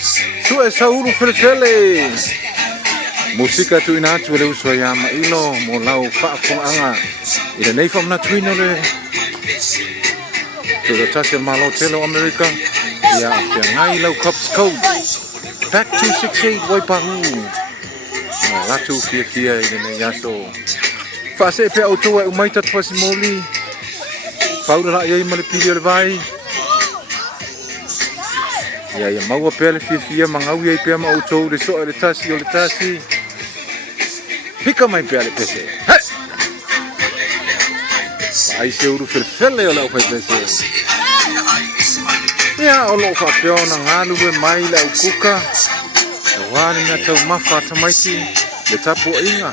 Su e sauru felefele. Musika tu ina tu le uso ya mailo mo lau fa'afo'aga i lenei fa'amanatuina le tuigatasi malo telo Amerika ia feagai lau Cops Code Back 268 Waipahu latu fiafia i lenei aso fa'ase'e pea outou e umai tatu fasimoli faulala'i ai ma le pili o le vai ia maua pea le fiafia magaui ai pea ma outou le so'e le tasi o le tasi pika mai pea le pese ai se uru felefele o lau fai pese ia o loo fa'apeona galu e mai le au kuka e wāni mea tau mafa tamaiti le tapuaʻiga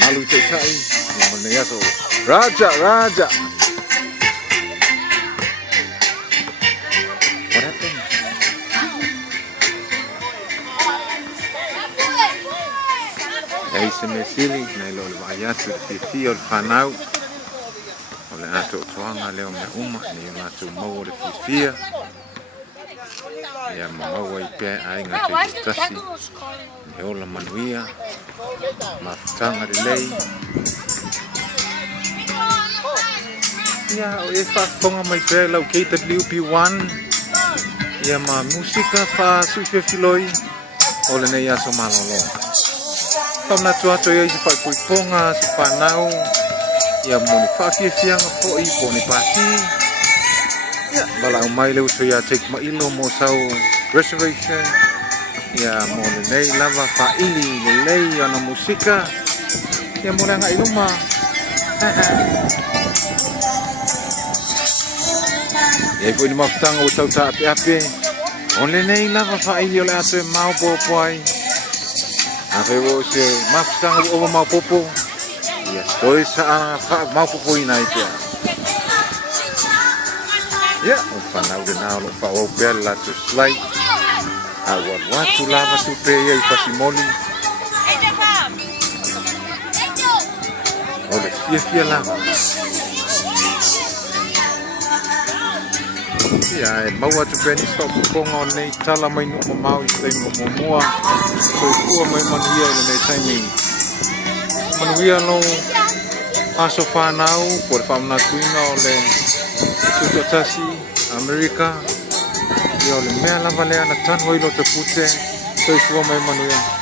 malu i taʻitaʻi ia manei aso Raja What happened? Ei se me sili nei lo le vai atu le fiafia o le whanau o le ato o toanga leo me uma ni o ato mau o le fiafia ia mau ai pia ai ngā te tasi me ola manuia ma futanga le lei ia o e whaafonga mai pia lau KWP1 ia ma musika wha suifia filoi o le nei aso malolo Pamna tuato ia i whaipuiponga si whanau ia moni whaafiafianga fo'i poni pasi ia bala umai leu so ia take mailo mo sau reservation ia moni nei lava whaili le lei ana musika ia moni anga iluma ia i ni mafutanga o tau ta ape on le nei lava whaili o le ato e mau poai Ave wo se mafutanga o mau popo ia stoi sa mau popo ina i pia ia o whanau de nao lo whao pia la tu slide a watu lava tu pe ia i pasimoli o le fia lava ia e mau atu pe ni whapuponga o nei tala mai nuko mau i tei mua Koi kua mai manuia i nei taimi manuia no aso whanau po le whamanatuina o le tutatasi Amerika i o le mea lava lea na tanu i lo te pute koi kua mai manuia